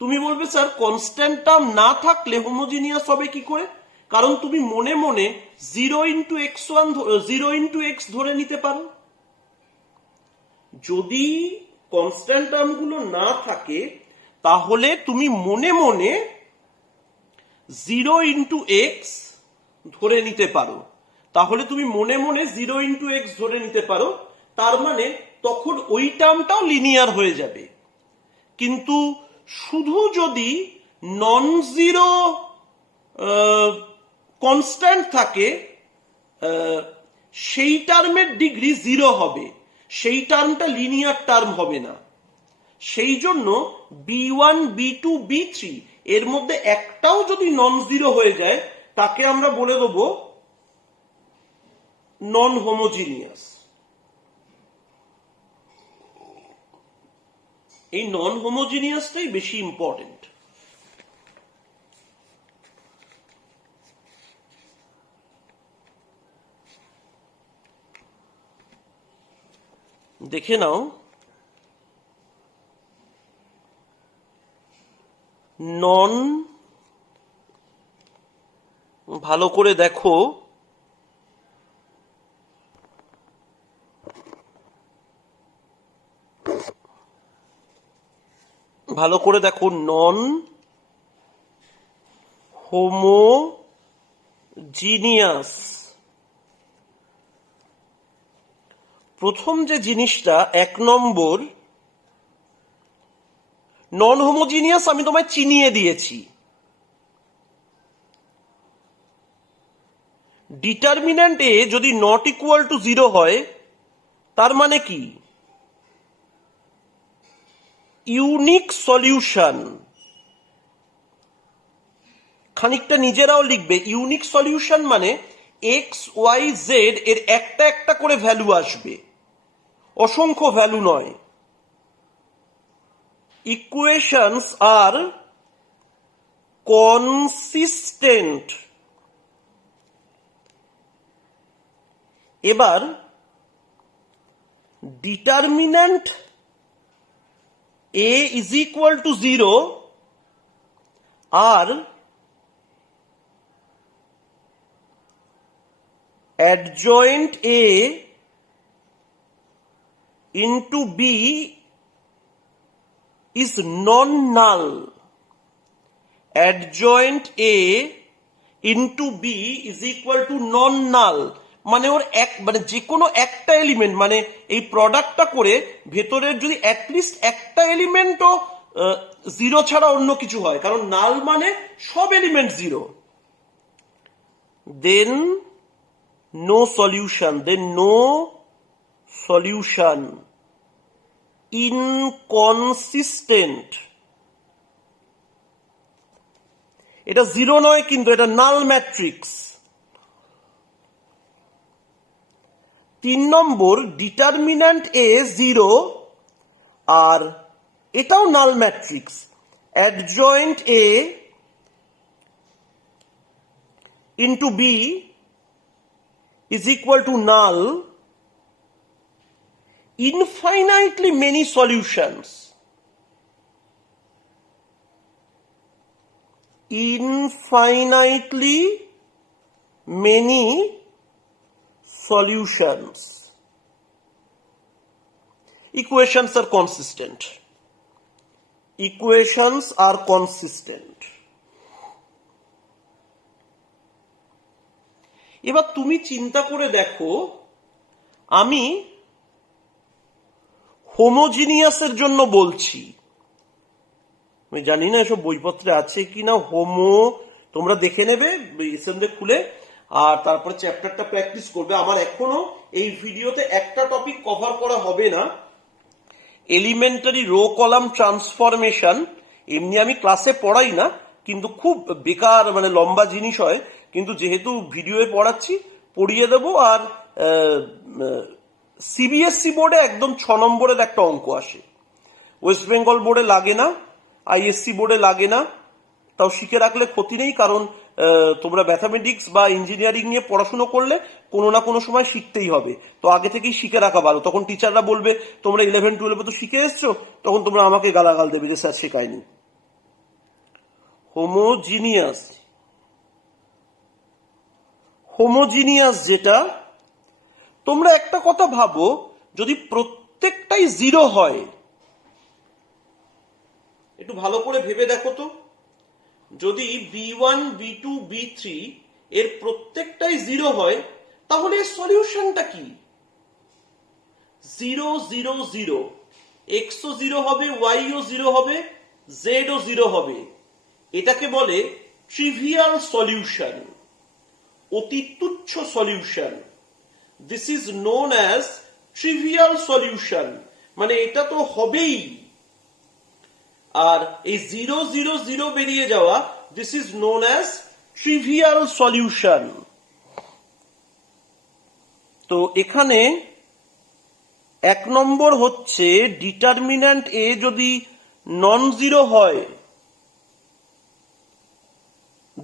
তুমি বলবে স্যার কনস্ট্যান্ট টার্ম না থাকলে হোমোজিনিয়াস হবে কি করে? কারণ তুমি মনে মনে 0 ইন্টু x1 0 ইন্টু এক্স ধরে নিতে পারো। যদি কনস্ট্যান্ট টার্মগুলো না থাকে তাহলে তুমি মনে মনে 0 ইন্টু এক্স ধরে নিতে পারো। তাহলে তুমি মনে মনে 0 ইন্টু এক্স ধরে নিতে পারো, তার মানে তখন ওই টার্মটাও লিনিয়ার হয়ে যাবে। কিন্তু শুধু যদি নন জিরো কনস্ট্যান্ট থাকে, সেই টার্মের ডিগ্রি 0 হবে, সেই টার্মটা লিনিয়ার টার্ম হবে না। সেই জন্য B1 B2 B3 এর মধ্যে একটাও যদি নন জিরো হয়ে যায় তাকে আমরা বলে দেবো নন হোমোজিনিয়াস। এই নন হোমোজিনিয়াসটাই বেশি ইম্পর্টেন্ট। দেখে নাও, নন, ভালো করে দেখো, ভালো করে দেখো, নন হোমোজিনিয়াস। প্রথম যে জিনিসটা 1 নম্বর, নন হোমোজিনিয়াস আমি তোমায় চিনিয়ে দিয়েছি। ডিটারমিন্যান্ট এ যদি নট ইকুয়াল টু 0 হয় তার মানে কি? Unique solution. খানিকটা নিজেরাও লিখবে, ইউনিক সলিউশন মানে এক্স ওয়াই জেড এর একটা একটা করে ভ্যালু আসবে, অসংখ্য ভ্যালু নয়। ইকুয়েশনস আর কনসিস্টেন্ট। এবার determinant A is equal to 0 আর adjoint A into B is non-null. Adjoint A into B is equal to non-null. মানে ওর মানে যে কোনো একটা এলিমেন্ট, মানে এই প্রোডাক্টটা করে ভেতরের যদি অ্যাটলিস্ট একটা এলিমেন্টও 0 ছাড়া অন্য কিছু হয়, কারণ নাল মানে সব এলিমেন্ট 0, দেন no solution, then no solution. Inconsistent. এটা 0 নয়, কিন্তু এটা নাল ম্যাট্রিক্স। 3 নম্বর, ডিটারমিন্যান্ট এ 0 আর এটাও null matrix. Adjoint A into B is equal to null. Infinitely many solutions. Infinitely many solutions. Equations are consistent. Equations are consistent. এবার তুমি চিন্তা করে দেখো, আমি হোমোজিনিয়াসের জন্য বলছি, আমি জানি না এসব বইপত্রে আছে কিনা। তোমরা দেখে নেবে এসএমডে খুলে, আর তারপরে চ্যাপ্টারটা প্র্যাকটিস করবে। আমার এখনো এই ভিডিওতে একটা টপিক কভার করা হবে না, এলিমেন্টারি রো কলাম ট্রান্সফরমেশন। এমনি আমি ক্লাসে পড়াই না, কিন্তু খুব বেকার, মানে লম্বা জিনিস হয়, কিন্তু যেহেতু ভিডিওয়ে পড়াচ্ছি পড়িয়ে দেবো। আর সিবিএসসি বোর্ডে একদম 6 নম্বরের একটা অঙ্ক আসে, ওয়েস্ট বেঙ্গল বোর্ডে লাগে না, আইএসসি বোর্ডে লাগে না। তাও শিখে রাখলে ক্ষতি নেই, কারণ তোমরা ম্যাথামেটিক্স বা ইঞ্জিনিয়ারিং নিয়ে পড়াশুনো করলে কোনো না কোনো সময় শিখতেই হবে। তো আগে থেকেই শিখে রাখা ভালো, তখন টিচাররা বলবে তোমরা 11-12 তো শিখে এসছো, তখন তোমরা আমাকে গালাগাল দেবে যে স্যার শেখায়নি। হোমোজিনিয়াস, হোমোজিনিয়াস যেটা, তোমরা একটা কথা ভাবো, যদি প্রত্যেকটাই 0 হয়, একটু ভালো করে ভেবে দেখো তো, যদি B1 B2 B3 এর প্রত্যেকটাই 0 হয়, তাহলে এর সলিউশনটা কি? 0 0 0, x ও 0 হবে, y ও 0 হবে, z ও 0 হবে। এটাকে বলে ট্রিভিয়াল সলিউশন, অতি তুচ্ছ solution. This is known as trivial solution, মানে এটা তো হবেই। আর এই 0 0 0 বেরিয়ে যাওয়া, this is known as trivial solution. তো এখানে 1 নম্বর হচ্ছে ডিটারমিন্যান্ট এ যদি নন জিরো হয়,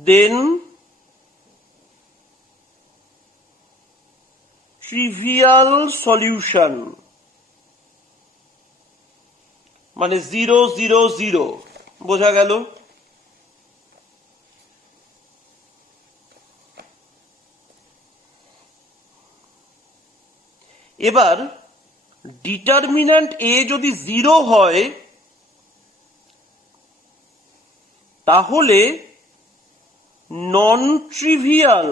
দেন ট্রিভিয়াল সলিউশন, মানে 0 0 0। বোঝা গেল? এবার ডিটারমিন্যান্ট এ যদি 0 হয়, তাহলে নন ট্রিভিয়াল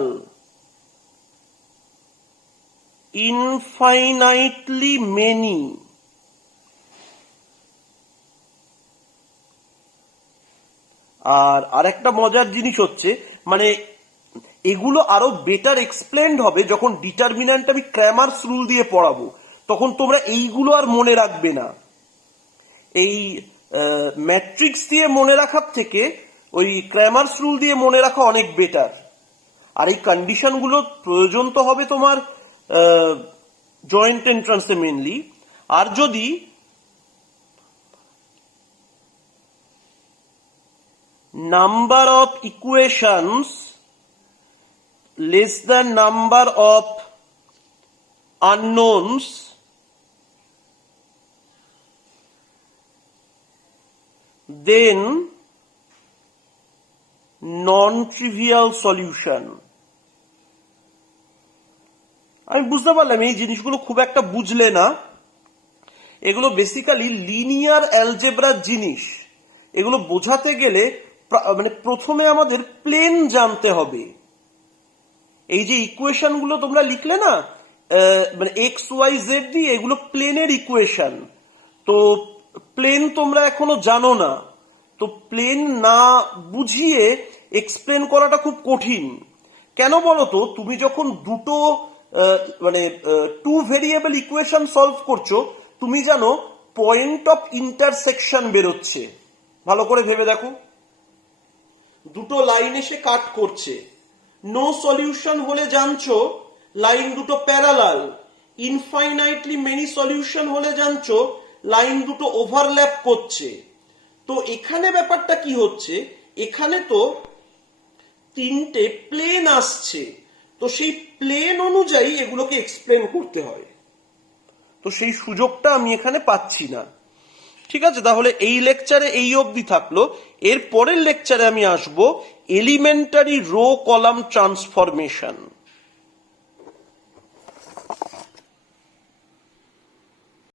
ইনফাইনাইটলি মেনি আর আরেকটা মজার জিনিস হচ্ছে মানে এগুলো আরো বেটার এক্সপ্লেন্ড হবে যখন ডিটারমিন্যান্ট আমি ক্র্যামার্স রুল দিয়ে পড়াবো, তখন তোমরা এইগুলো আর মনে রাখবে না। এই ম্যাট্রিক্স দিয়ে মনে রাখার থেকে ওই ক্র্যামার্স রুল দিয়ে মনে রাখা অনেক বেটার। আর এই কন্ডিশনগুলো প্রয়োজন তো হবে তোমার জয়েন্ট এন্ট্রান্সে মেনলি। আর যদি number of equations less than number of unknowns, then non-trivial solution. আমি বুঝতে পারলাম এই জিনিসগুলো খুব একটা বুঝলে না, এগুলো বেসিক্যালি লিনিয়ার অ্যালজেব্রার জিনিস। এগুলো বোঝাতে গেলে মানে প্রথমে আমাদের প্লেন জানতে হবে। এই যে ইকুয়েশন গুলো তোমরা লিখলে না মানে এক্স ওয়াই জেড দিয়ে, এগুলো প্লেনের ইকুয়েশন। তো প্লেন তোমরা এখনো জানো না, তো প্লেন না বুঝিয়ে এক্সপ্লেন করাটা খুব কঠিন। কেন বলো তো, তুমি যখন দুটো মানে টু ভেরিয়েবল ইকুয়েশন সলভ করছো, তুমি জানো পয়েন্ট অফ ইন্টারসেকশন বেরোচ্ছে। ভালো করে ভেবে দেখো, দুটো লাইন এসে কাট করছে, নো সলিউশন হলে জানছো লাইন দুটো প্যারালাল, ইনফাইনাইটলি মেনি সলিউশন হলে জানছো লাইন দুটো ওভারল্যাপ করছে। তো এখানে ব্যাপারটা কি হচ্ছে, এখানে তো তিনটে প্লেন আসছে, তো সেই প্লেন অনুযায়ী এগুলোকে এক্সপ্লেন করতে হয়। তো সেই সুযোগটা আমি এখানে পাচ্ছি না। ঠিক আছে, তাহলে এই লেকচারে এই অবধি থাকলো। এর পরের লেকচারে আমি আসবো এলিমেন্টারি রো কলাম ট্রান্সফরমেশন।